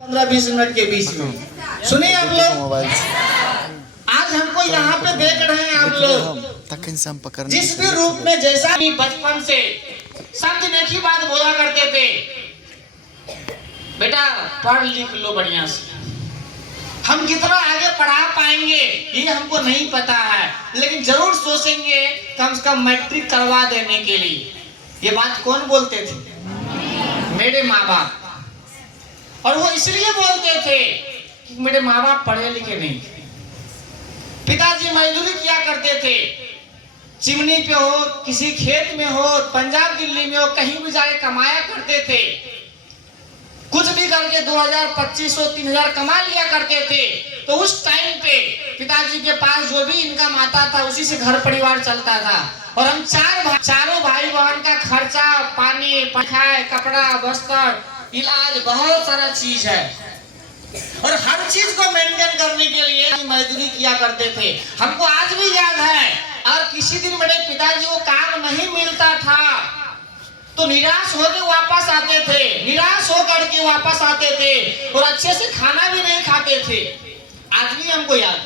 15-20 minute के बीच में। सुनिए आप लोग, आज हमको यहाँ पे देख रहे हैं आप लोग, जिस भी रूप में जैसा भी बचपन से सब दिन एक ही बात बोला करते थे, बेटा पढ़ लिख लो बढ़िया से। हम कितना आगे पढ़ा पाएंगे ये हमको नहीं पता है, लेकिन जरूर सोचेंगे कम से कम मैट्रिक करवा देने के लिए। ये बात कौन बोलते थे? मेरे माँ बाप। और वो इसलिए बोलते थे कि मेरे माँ बाप पढ़े लिखे नहीं थे। पिताजी मजदूरी किया करते थे, चिमनी पे हो, किसी खेत में हो, पंजाब दिल्ली में हो, कहीं भी जाके कमाया करते थे। कुछ भी करके 2000, 2500, 3000 कमा लिया करते थे। तो उस टाइम पे पिताजी के पास जो भी इनकम आता था उसी से घर परिवार चलता था। और हम चारों भाई बहन का खर्चा पानी, पढ़ाई, कपड़ा, वस्त्र, इलाज, बहुत सारा चीज है, और हर चीज को मेंटेन करने के लिए मजदूरी किया करते थे। हमको आज भी याद है, और किसी दिन मेरे पिताजी को काम नहीं मिलता था तो निराश होकर वापस आते थे, निराश होकर के वापस आते थे, और अच्छे से खाना भी नहीं खाते थे। आज भी हमको याद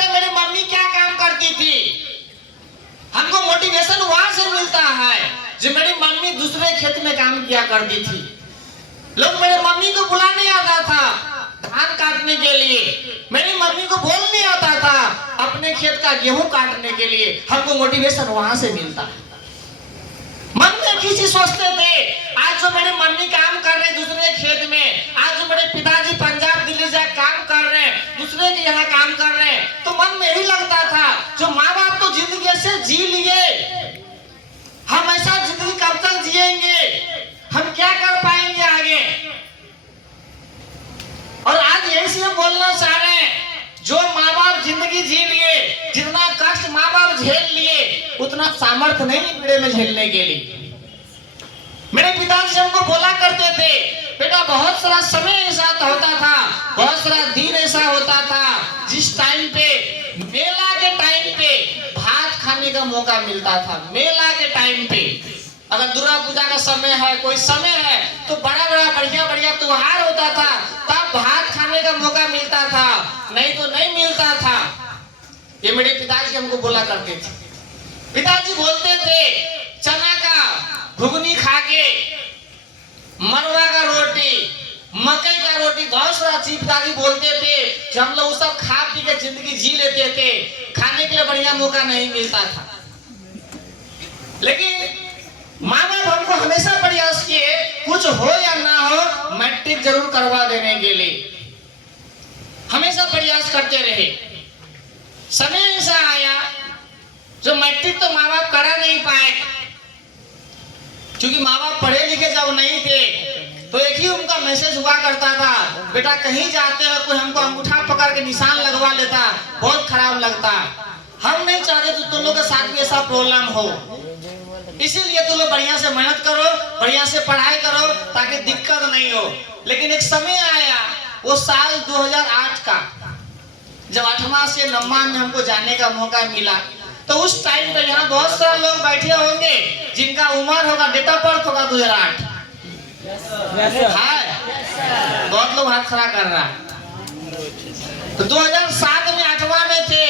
है, मेरी मम्मी क्या काम करती थी। हमको मोटिवेशन वहां से मिलता है जो मेरी मम्मी दूसरे खेत में काम किया करती थी। लोग मेरे मम्मी को बुलाने आता था धान काटने के लिए, मेरी मम्मी को बोलने आता था अपने खेत का गेहूं काटने के लिए। हमको मोटिवेशन वहां से मिलता। मन में किसी सोचते थे, आज जो मेरी मम्मी काम कर रहे दूसरे खेत में, आज जो मेरे पिताजी पंजाब दिल्ली से काम कर रहे हैं, दूसरे के यहाँ काम कर रहे हैं, तो मन में यही लगता था जो माँ बाप तो जिंदगी ऐसे जी लिए, हम ऐसा जिंदगी कब तक जिएंगे, हम क्या कर पाएंगे आगे। और आज यही से हम बोलना चाह रहे हैं, जो माँ बाप जिंदगी जी लिए, जितना कष्ट माँ बाप झेल लिए, उतना सामर्थ्य नहीं मेरे में झेलने के लिए। मेरे पिताजी हमको बोला करते थे, बेटा बहुत सारा समय ऐसा होता था, बहुत सारा दिन ऐसा होता था जिस टाइम पे मेला के टाइम पे भात खाने का मौका मिलता था। मेला के टाइम पे अगर दुर्गा पूजा का समय है, कोई समय है, तो बड़ा बड़ा बढ़िया बढ़िया त्योहार होता था, तब भात खाने का मौका मिलता था, नहीं तो नहीं मिलता था। ये मेरे पिताजी हमको बोला करते थे। पिताजी बोलते थे चना का घुगनी खा के, मरवा का रोटी, मकई का रोटी, बहुत सारा चीज पिताजी बोलते थे कि हम लोग सब खा पी के जिंदगी जी लेते थे, खाने के लिए बढ़िया मौका नहीं मिलता था। लेकिन माँ बाप हमको हमेशा प्रयास किए, कुछ हो या ना हो मैट्रिक जरूर करवा देने के लिए हमेशा प्रयास करते रहे। समय ऐसा आया जो मैट्रिक तो माँ बाप करा नहीं पाए, क्योंकि माँ बाप पढ़े लिखे जब नहीं थे तो एक ही उनका मैसेज हुआ करता था, बेटा कहीं जाते हो कोई हमको अंगूठा पकड़ के निशान लगवा लेता, बहुत खराब लगता। हम नहीं चाहते तो तुम लोग के साथ भी ऐसा प्रॉब्लम हो, इसीलिए तुम लोग बढ़िया से मेहनत करो, बढ़िया से पढ़ाई करो ताकि दिक्कत नहीं हो। लेकिन एक समय आया, वो साल 2008 का, जब 8वां से 9वां में हमको जाने का मौका मिला, तो उस टाइम पे यहाँ बहुत सारे लोग बैठे होंगे जिनका उम्र होगा, डेट ऑफ बर्थ होगा 2008। बहुत लोग हाथ खड़ा कर रहा। तो 2007 में 8वां में थे,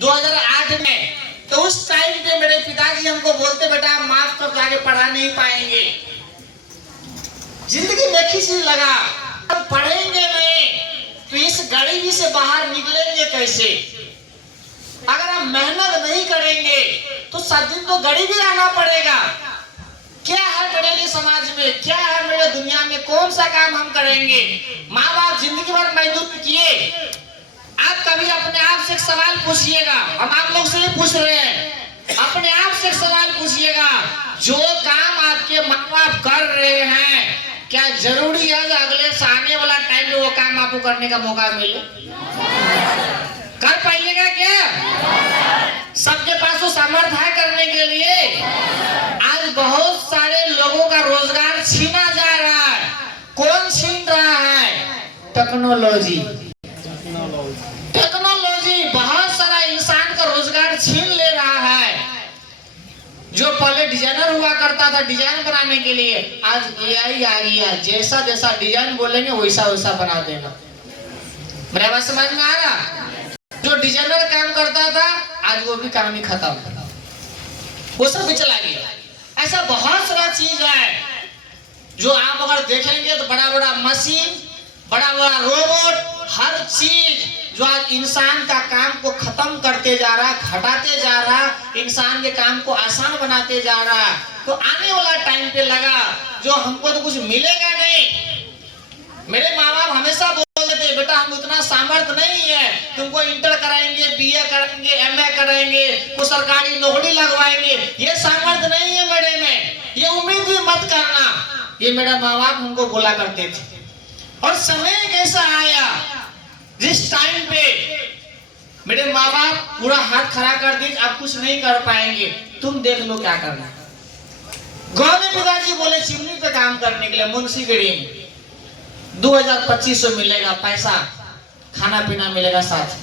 2008 में, तो उस टाइम पे मेरे पिताजी हमको बोलते, बेटा आप माफ कर, आगे पढ़ा नहीं पाएंगे। जिंदगी में खिसी लगा, हम पढ़ेंगे नहीं तो इस गरीबी से बाहर निकलेंगे कैसे। अगर हम मेहनत नहीं करेंगे तो सब दिन तो गरीबी रहना पड़ेगा। क्या है मेरे लिए समाज में, क्या है मेरे दुनिया में, कौन सा काम हम करेंगे। माँ बाप जिंदगी भर मजदूरी किए। आप कभी अपने आप से एक सवाल पूछिएगा, हम आप लोग से ही पूछ रहे हैं, अपने आप से एक सवाल पूछिएगा, जो काम आपके माँ बाप कर रहे हैं क्या जरूरी है कि अगले आने वाला टाइम में वो काम आपको करने का मौका मिले? कर पाइएगा क्या? सबके पास वो सामर्थ्य है करने के लिए? आज बहुत सारे लोगों का रोजगार छीना जा रहा है। कौन छीन रहा है? टेक्नोलॉजी। बहुत सारा इंसान का रोजगार छीन ले रहा है। जो पहले डिजाइनर हुआ करता था डिजाइन बनाने के लिए, आज एआई आ गया, जैसा जैसा डिजाइन बोलेंगे वैसा वैसा बना देगा। मेरा बात समझ में आ रहा? जो डिजाइनर काम करता था आज वो भी काम ही खत्म, वो सब भी चला गया। ऐसा बहुत सारा चीज है जो आप अगर देखेंगे तो बड़ा बड़ा मशीन, बड़ा बड़ा रोबोट, हर चीज जो आज इंसान का काम को खत्म करते जा रहा, घटाते जा रहा, इंसान के काम को आसान बनाते जा रहा। तो आने वाला टाइम पे लगा जो हमको तो कुछ मिलेगा नहीं। मेरे माँ बाप हमेशा बोलते थे बेटा हम उतना सामर्थ्य नहीं है, तुमको इंटर कराएंगे, बीए करेंगे, एमए करेंगे, तो सरकारी नौकरी लगवाएंगे, ये सामर्थ्य नहीं है मेरे में, ये उम्मीद भी मत करना। ये मेरा माँ बाप हमको बोला करते थे। और समय कैसा आया जिस टाइम पे मेरे माँ बाप पूरा हाथ खड़ा कर दी, आप कुछ नहीं कर पाएंगे, तुम देख लो क्या करना। गांव में पिताजी बोले चिमनी पे काम करने के लिए मुंशीगढ़ी में 2200 मिलेगा पैसा, खाना पीना मिलेगा साथ,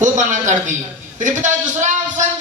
वो बना कर दी। फिर पिता दूसरा ऑप्शन